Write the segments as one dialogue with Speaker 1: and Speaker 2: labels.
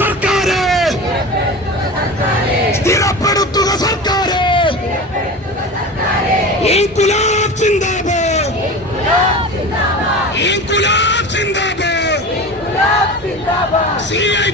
Speaker 1: സർക്കാരെ. സ്ഥിരപ്പെടുത്തുക സർക്കാരെ. ഇൻകുലാബ് സിന്ദാബ് ഇൻകുലാബ് സിന്ദാബ് സി ഐ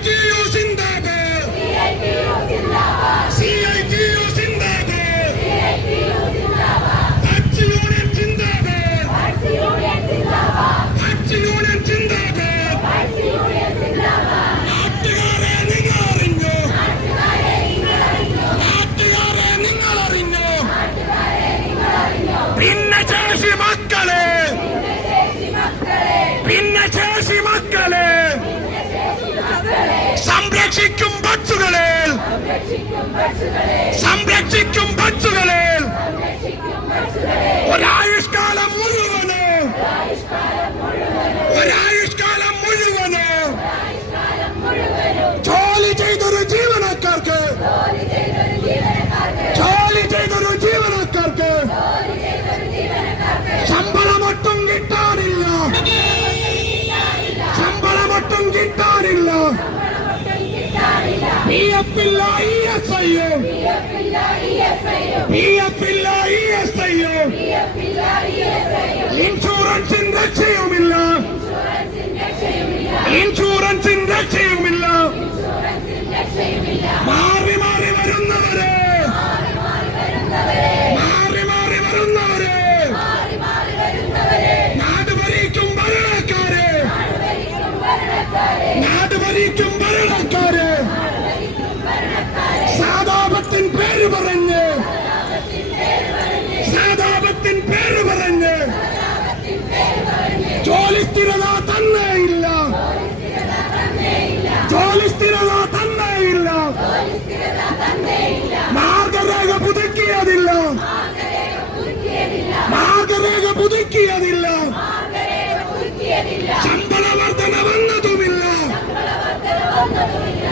Speaker 1: ഭിന്നശേഷി മക്കളെ സംരക്ഷിക്കും ബസ്സുകളെ സംരക്ഷിക്കും ബസ് പി എഫ് ഇല്ല ഇ എസ് ഐയും പി എഫ് ഇല്ല ഇ എസ് ഐയും ഇൻഷുറൻസിന്റെ രക്ഷയുമില്ല. ഇൻഷുറൻസിന്റെ രക്ഷയുമില്ല.